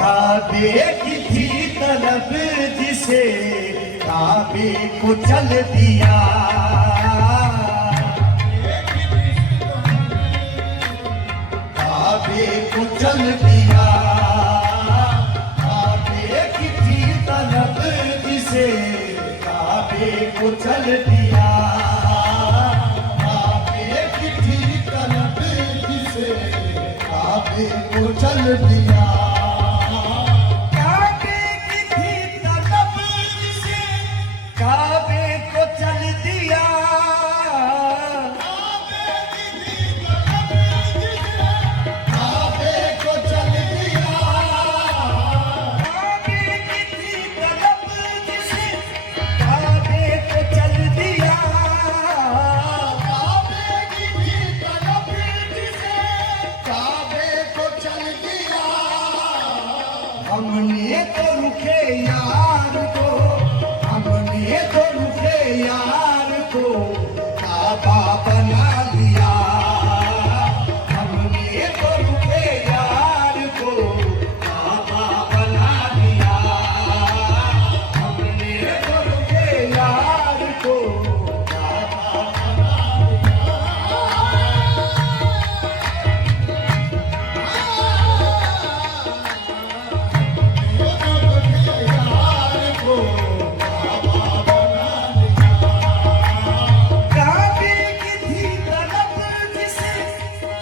काबे की थी तलब जिसे काबे को चल दिया। काबे को चल दिया। काबे की थी तलब जिसे काबे को चल दिया। काबे की थी तलब जिसे काबे को चल दिया। काबे की थी तलब जिसे काबे को चल दिया। काबे को चल दिया। काबे की थी तलब जिसे काबे को चल दिया। काबे की थी तलब जिसे काबे को चल दिया। हमने तो रुके यार को, हमने तो रुके यार को काबा बना लिया। हमने तो रुके यार को काबा बना लिया। हमने तो रुके यार को काबा बना काबे की थी तलब जिसे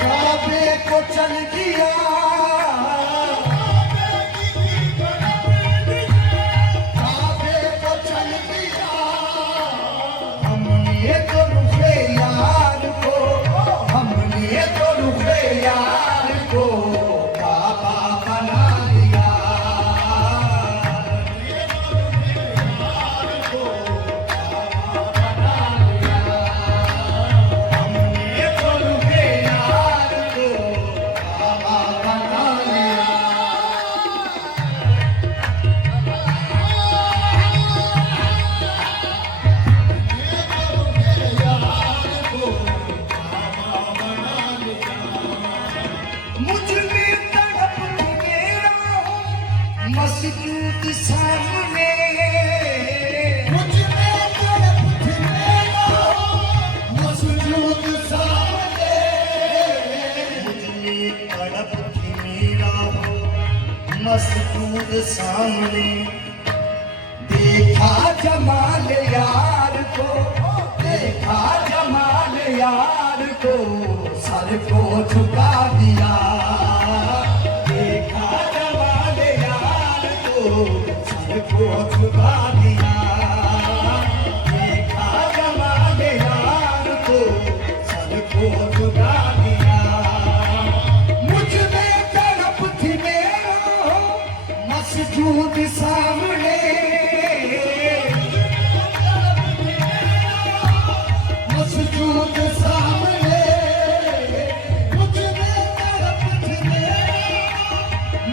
काबे को चल दिया। काबे को चल दिया। हमने तो रुके यार को, हमने तो रुके यार को काबा बना लिया। हमने तो रुके यार को काबा बना लिया। मुझ में तड़प मेरा हो मस्जूद सामने। मुझ में तड़प मेरा हो मस्जूद सामने। मुझ में तड़प मेरा हो मस्जूद सामने। देखा जमाल यार को, देखा जमाल यार को सर को झुका दिया। देखा जमाल यार को सर को झुका दिया। देखा जमाल यार को सर को झुका दिया। मुझ में तड़प थी मेरा हो मस्जूद सामने। मस्जूद सामने। मुझ में तड़प थी मेरा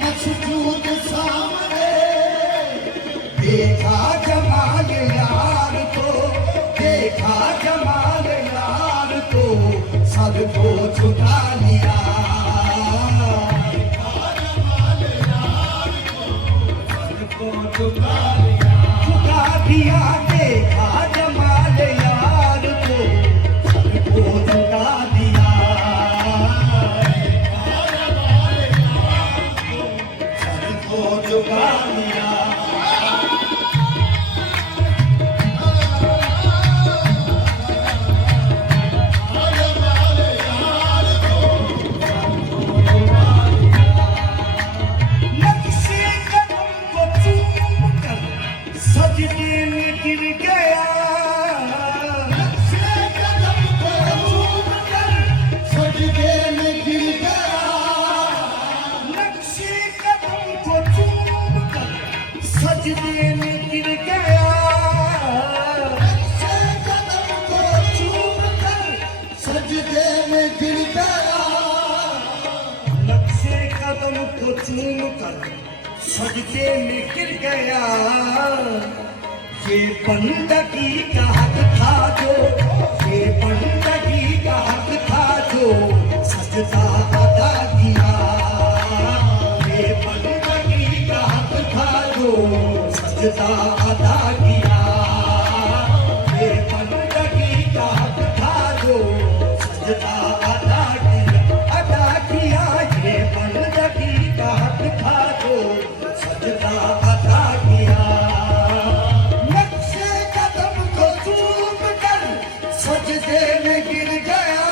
मस्जूद सामने। देखा जमाल यार को, देखा जमाल यार को सर को झुका लिया। देखा जमाल यार को सर को झुका लिया। झुका दिया। देखा जमाल यार को सर को झुका दिया। देखा जमाल यार को सर को झुका दिया। नक्शे कदम को चूम कर सजदे में गिर गया। नक्शे कदम को चूम कर सजदे में गिर गया। नक्शे कदम को चूम कर सजदे में गिर गया। नक्शे कदम को चूम कर सजदे में गिर गया। नक्शे कदम को चूम कर सजदे में गिर गया। ये बंदगी का हक था जो, ये बंदगी का हक था जो सजदा अदा किया। ये बंदगी सजदा अदा किया। ये बंदगी का हक था जो सजदा अदा किया। ये बंदगी का हक था जो सजदा अदा किया। नक्शे कदम को चूम कर सजदे में गिर गया।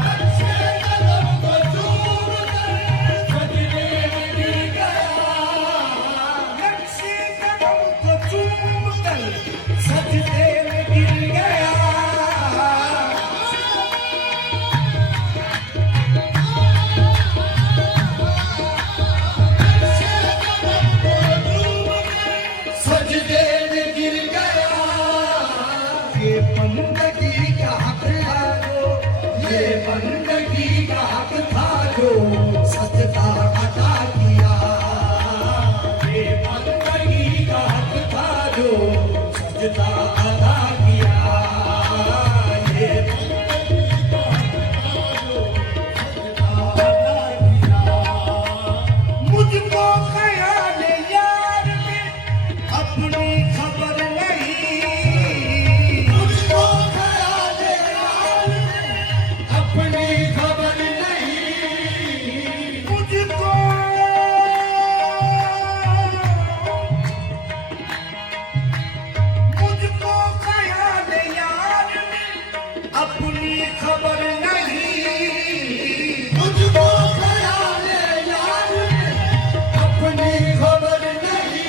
नक्शे कदम को चूम कर सजदे में गिर गया। नक्शे कदम को चूम कर सजदे में गिर गया। सजदे में गिर गया। ये बंदगी का हक था जो, ये बंदगी का हक था जो सजदा अदा किया। ये बंदगी का हक था जो सजदा अदा किया। ये बंदगी का हक था जो सजदा अदा किया। मुझको ख्याल यार में अपनी खबर नहीं। मुझको ख्याल यार में अपनी खबर नहीं। मुझको ख्याल यार में अपनी खबर नहीं। मुझको ख्याल यार में अपनी खबर नहीं।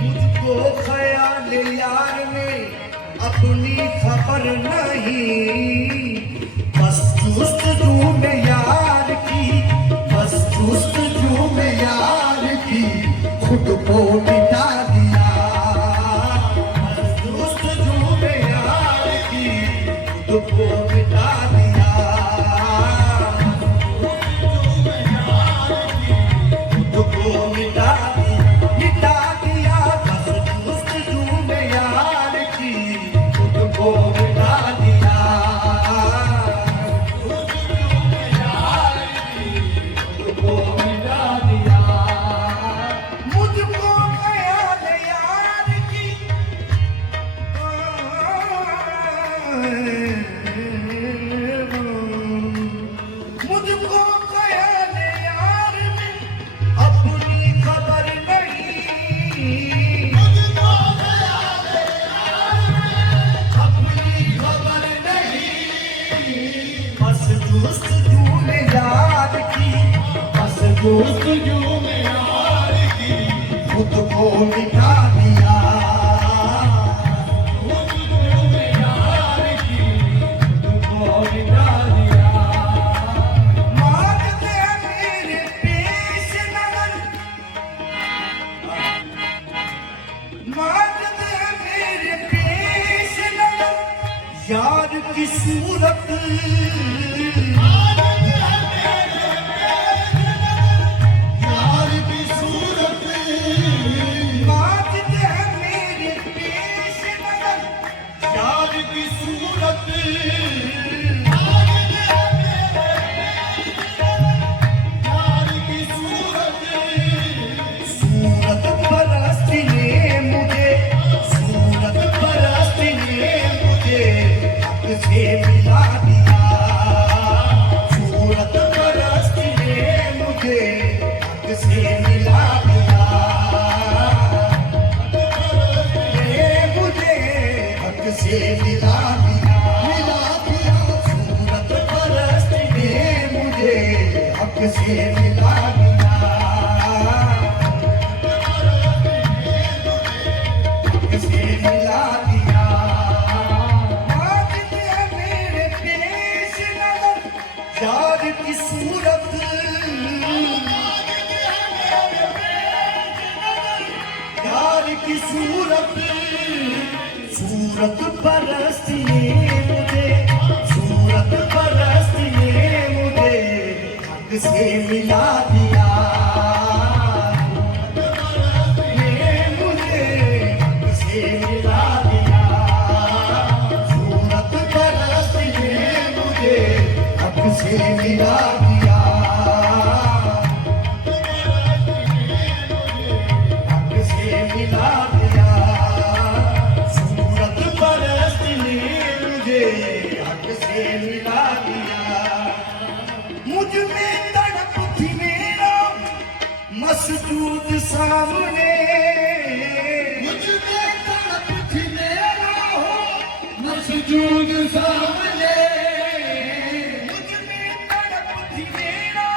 मुझको ख्याल यार में अपनी खबर नहीं। बस जुस्तजू में यार की, बस जुस्तजू में यार की खुद को मिटा दिया। बस जुस्तजू में यार की खुद को मिटा दिया। खुद को मिटा दिया। बस जुस्तजू में यार की खुद को मिटा दिया। खुद को मिटा दिया। मुझको ख्याल यार की, मुझको ख्याल यार में अपनी खबर नहीं। मुझको ख्याल यार में अपनी खबर नहीं। बस जुस्तजू में यार की, बस जुस्तजू में यार की खुद को मिटा दिया। जुस्तजू में यार की खुद को मिटा दिया। मारते मेरे पेश नजर, मारते मेरे पेश नजर यार की सूरत। यार की सूरत। मारते मेरे पेश नजर यार की सूरत। यार की सूरत। सूरत परस्ती ने मुझे, सूरत परस्ती ने मुझे हक से मिला दिया। सूरत परस्ती ने मुझे हक से मिला दिया। ये मुझे हक से मिला दिया। सूरत परस्ती ने मुझे हक से मिला दिया। हक से मिला दिया। मांगते मेरे पेश नजर यार की सूरत। यार की सूरत। सूरत परस्ती ने मुझे, सूरत परस्ती ने मुझे हक से मिला दिया। ने मुझे हक से मिला दिया। सूरत परस्ती ने मुझे हक से मिला दिया। मसजूद सामने मुझ में तड़प थी मेरा हो मसजूद सामने मुझ में तड़प थी मेरा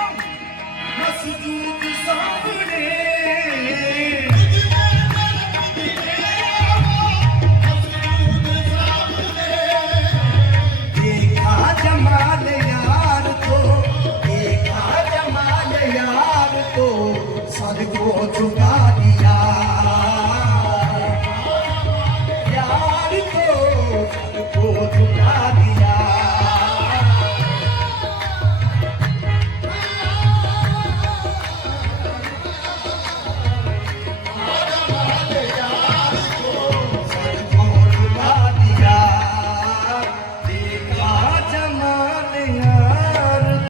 मसजूद सामने मुझ में तड़प थी मेरा हो मसजूद सामने देखा जमाल यार को देखा जमाल यार को सद को झुका दिया